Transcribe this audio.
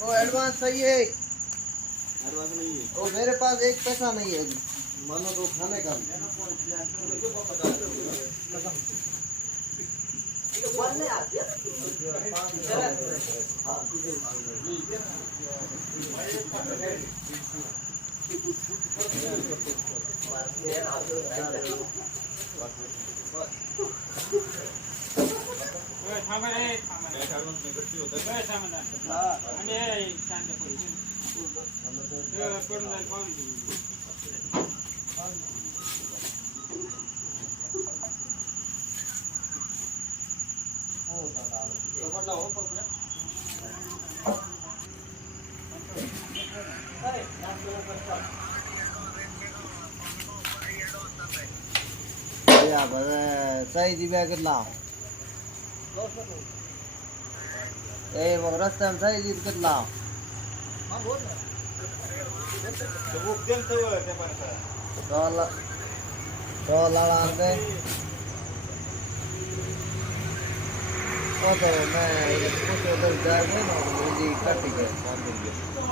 वो एडवांस सही है, एडवांस नहीं है। वो मेरे पास एक पैसा नहीं है अभी, मानो तो खाने का सही दिव्या कितना मग रस्त्यानं सही जीत कितना लड़ाते मैं उधर जाएंगे ना मुझे कट गया